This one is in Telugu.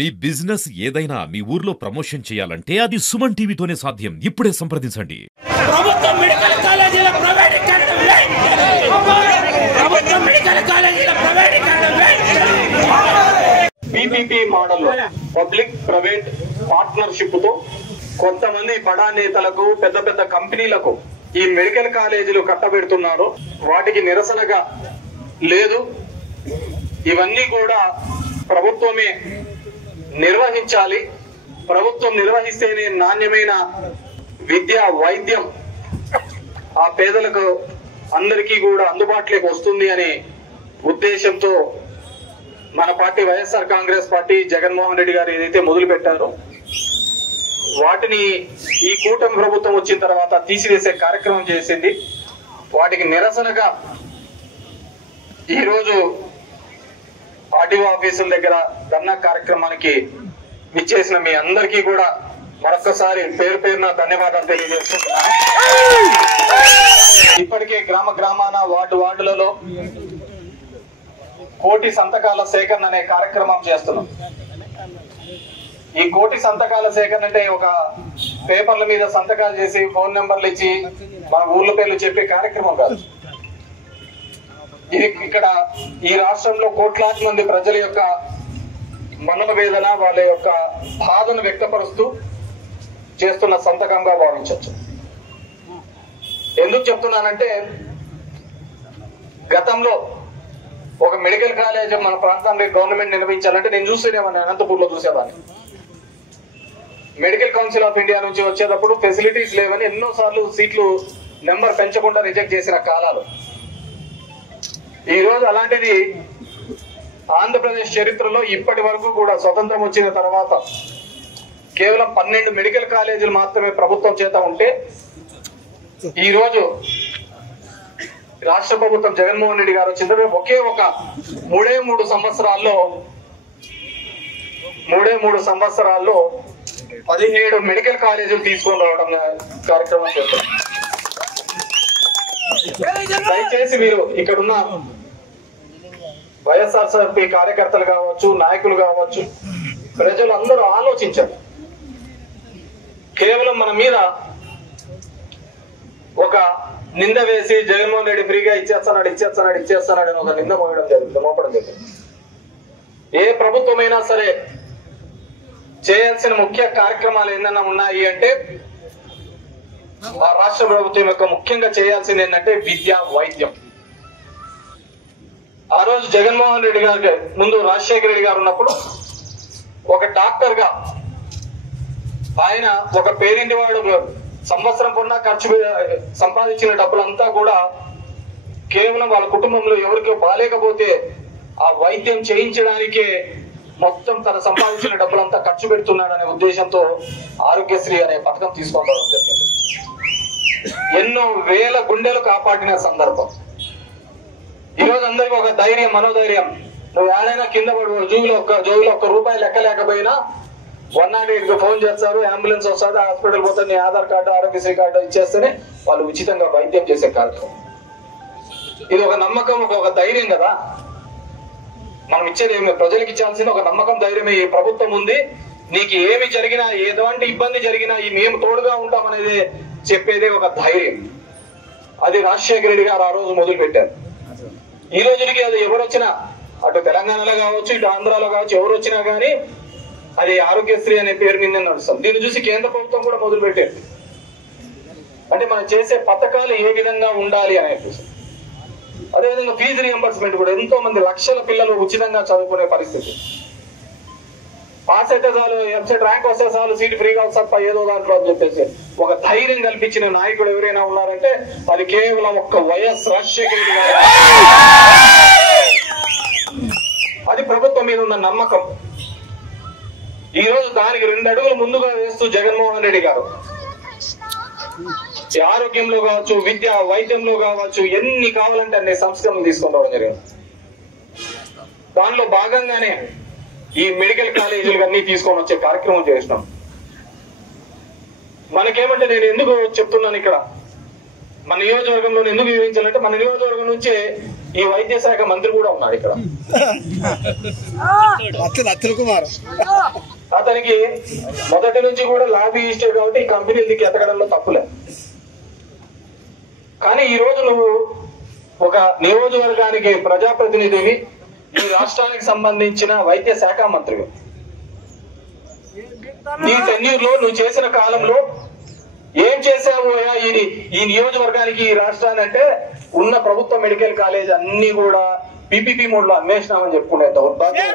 మీ బిజినెస్ ఏదైనా మీ ఊర్లో ప్రమోషన్ చేయాలంటే అది సుమన్ టీవీతోనే సాధ్యం. ఇప్పుడే సంప్రదించండి. ప్రభుత్వ మెడికల్ కాలేజీల ప్రైవేటీకరణ ప్రభుత్వ మెడికల్ కాలేజీల ప్రైవేటీకరణ PPP model public private partnership తో కొంతమంది బడా నేతలకు పెద్ద పెద్ద కంపెనీలకు ఈ మెడికల్ కాలేజీలు కట్టబెడుతున్నారు. వాటికి నిరసనగా లేదు, ఇవన్నీ కూడా ప్రభుత్వమే నిర్వహించాలి. ప్రభుత్వం నిర్వహిస్తేనే నాణ్యమైన విద్య వైద్యం ఆ పేదలకు అందరికీ కూడా అందుబాటులోకి వస్తుంది అనే ఉద్దేశంతో మన పార్టీ వైఎస్ఆర్ కాంగ్రెస్ పార్టీ జగన్మోహన్ రెడ్డి గారు ఏదైతే మొదలు పెట్టారో వాటిని ఈ కూటమి ప్రభుత్వం వచ్చిన తర్వాత తీసివేసే కార్యక్రమం చేసింది. వాటికి నిరసనగా ఈరోజు ఆర్టీఓ ఆఫీసుల దగ్గర ధర్నా కార్యక్రమానికి విచ్చేసిన మీ అందరికీ కూడా మరొకసారి పేరు పేరున ధన్యవాదాలు తెలియజేస్తున్నాను. ఇప్పటికే గ్రామ గ్రామాన వార్డులలో కోటి సంతకాల సేకరణ అనే కార్యక్రమం చేస్తున్నాం. ఈ కోటి సంతకాల సేకరణ అంటే ఒక పేపర్ల మీద సంతకాలు చేసి ఫోన్ నెంబర్లు ఇచ్చి మన ఊర్ల పేర్లు చెప్పే కార్యక్రమం కాదు. ఇది ఇక్కడ ఈ రాష్ట్రంలో కోట్లాది మంది ప్రజల యొక్క మనోవేదన, వాళ్ళ యొక్క బాధను వ్యక్తపరుస్తూ చేస్తున్న సంతకంగా భావించవచ్చు. ఎందుకు చెప్తున్నానంటే గతంలో ఒక మెడికల్ కాలేజ్ మన ప్రాంతంలో గవర్నమెంట్ నిర్వహించాలంటే నేను చూసేవాడిని, అనంతపూర్లో చూసేవాడిని. మెడికల్ కౌన్సిల్ ఆఫ్ ఇండియా నుంచి వచ్చేటప్పుడు ఫెసిలిటీస్ లేవని ఎన్నోసార్లు సీట్లు నెంబర్ పెంచకుండా రిజెక్ట్ చేసిన కాలాలు. ఈ రోజు అలాంటిది ఆంధ్రప్రదేశ్ చరిత్రలో ఇప్పటి వరకు కూడా స్వతంత్రం వచ్చిన తర్వాత కేవలం 12 మెడికల్ కాలేజీలు మాత్రమే ప్రభుత్వం చేత ఉంటే ఈ రోజు రాష్ట్ర ప్రభుత్వం జగన్మోహన్ రెడ్డి గారు వచ్చిన ఒకే ఒక మూడే మూడు సంవత్సరాల్లో 17 మెడికల్ కాలేజీలు తీసుకొని రావడం కార్యక్రమం చేస్తారు. దయచేసి మీరు ఇక్కడున్న వైఎస్ఆర్సీపీ కార్యకర్తలు కావచ్చు, నాయకులు కావచ్చు, ప్రజలు అందరూ ఆలోచించండి. కేవలం మన మీద ఒక నింద వేసి జగన్మోహన్ రెడ్డి ఫ్రీగా ఇచ్చేస్తున్నాడు అని ఒక నింద మోపడం జరిగింది. ఏ ప్రభుత్వమైనా సరే చేయాల్సిన ముఖ్య కార్యక్రమాలు ఏదైనా ఉన్నాయి అంటే ఆ రాష్ట్ర ప్రభుత్వం యొక్క ముఖ్యంగా చేయాల్సింది ఏంటంటే విద్య వైద్యం. ఆ రోజు జగన్మోహన్ రెడ్డి గారి ముందు రాజశేఖర రెడ్డి గారు ఉన్నప్పుడు ఒక డాక్టర్ గా ఆయన ఒక పేరింటి వాడు సంవత్సరం కొన్నా ఖర్చు సంపాదించిన డబ్బులంతా కూడా కేవలం వాళ్ళ కుటుంబంలో ఎవరికో బాలేకపోతే ఆ వైద్యం చేయించడానికే మొత్తం తన సంపాదించిన డబ్బులంతా ఖర్చు పెడుతున్నాడు అనే ఉద్దేశంతో ఆరోగ్యశ్రీ అనే పథకం తీసుకోవడం జరిగింది. ఎన్నో వేల గుండెలు కాపాడిన సందర్భం. ఈరోజు అందరికి ఒక ధైర్యం, మనోధైర్యం. నువ్వు ఏడైనా కింద పడు జోబులో ఒక్క రూపాయి లెక్క లేకపోయినా 108కి ఫోన్ చేస్తారు, అంబులెన్స్ వస్తుంది, హాస్పిటల్ పోతే నీ ఆధార్ కార్డు, ఆరోగ్యశ్రీ కార్డు ఇచ్చేస్తేనే వాళ్ళు ఉచితంగా వైద్యం చేసే కార్యక్రమం. ఇది ఒక నమ్మకం, ఒక ధైర్యం కదా. మనం ఇచ్చేది ఏమి, ప్రజలకు ఇచ్చాల్సిన ఒక నమ్మకం, ధైర్యమే. ఈ ప్రభుత్వం ఉంది, నీకు ఏమి జరిగినా, ఎటువంటి ఇబ్బంది జరిగినా మేము తోడుగా ఉంటామనేది చెప్పేదే ఒక ధైర్యం. అది రాజశేఖర రెడ్డి గారు ఆ రోజు మొదలు పెట్టారు. ఈ రోజుకి అది ఎవరు వచ్చినా, అటు తెలంగాణలో కావచ్చు, ఇటు ఆంధ్రాలో కావచ్చు, ఎవరు వచ్చినా కానీ అది ఆరోగ్యశ్రీ అనే పేరు మీద నడుస్తుంది. దీన్ని చూసి కేంద్ర ప్రభుత్వం కూడా మొదలు పెట్టారు. అంటే మనం చేసే పథకాలు ఏ విధంగా ఉండాలి అనేది. అదేవిధంగా ఫీజు రియంబర్స్మెంట్ కూడా ఎంతో మంది లక్షల పిల్లలు ఉచితంగా చదువుకునే పరిస్థితి. పాస్ అయితే చాలు, ఎంసెట్ ర్యాంక్ వస్తే చాలు, సీట్ ఫ్రీగా వస్తా ఏదో దాంట్లో అని చెప్పేసి ఒక ధైర్యం కల్పించిన నాయకుడు ఎవరైనా ఉన్నారంటే అది కేవలం ఒక్క వైఎస్ రాజశేఖర రెడ్డి గారు. అది ప్రభుత్వం మీద ఉన్న నమ్మకం. ఈ రోజు దానికి 2 అడుగులు ముందుగా వేస్తూ జగన్మోహన్ రెడ్డి గారు ఆరోగ్యంలో కావచ్చు, విద్య వైద్యంలో కావచ్చు, ఎన్ని కావాలంటే అన్ని సంస్కరణలు తీసుకొని రావడం జరిగింది. దానిలో భాగంగానే ఈ మెడికల్ కాలేజీలు అన్ని తీసుకొని వచ్చే కార్యక్రమం చేసినాం. మనకేమంటే నేను ఎందుకు చెప్తున్నాను ఇక్కడ, మన నియోజకవర్గంలో ఎందుకు వివరించాలంటే మన నియోజకవర్గం నుంచే ఈ వైద్య శాఖ మంత్రి కూడా ఉన్నాడు ఇక్కడ. అతనికి మొదటి నుంచి కూడా లాబీ ఇష్టే కాబట్టి ఈ కంపెనీల దిక్కు ఎతకడంలో తప్పులే. కానీ ఈ రోజు నువ్వు ఒక నియోజకవర్గానికి ప్రజాప్రతినిధివి, ఈ రాష్ట్రానికి సంబంధించిన వైద్య శాఖ మంత్రివి. నీ టెన్యూర్ లో నువ్వు చేసిన కాలంలో ఏం చేసావు ఈ నియోజకవర్గానికి, ఈ రాష్ట్రాన్ని అంటే ఉన్న ప్రభుత్వ మెడికల్ కాలేజ్ అన్ని కూడా పీపీపీ మోడ్ లో అన్వేషణమని చెప్పుకునే దౌర్భాగ్యం.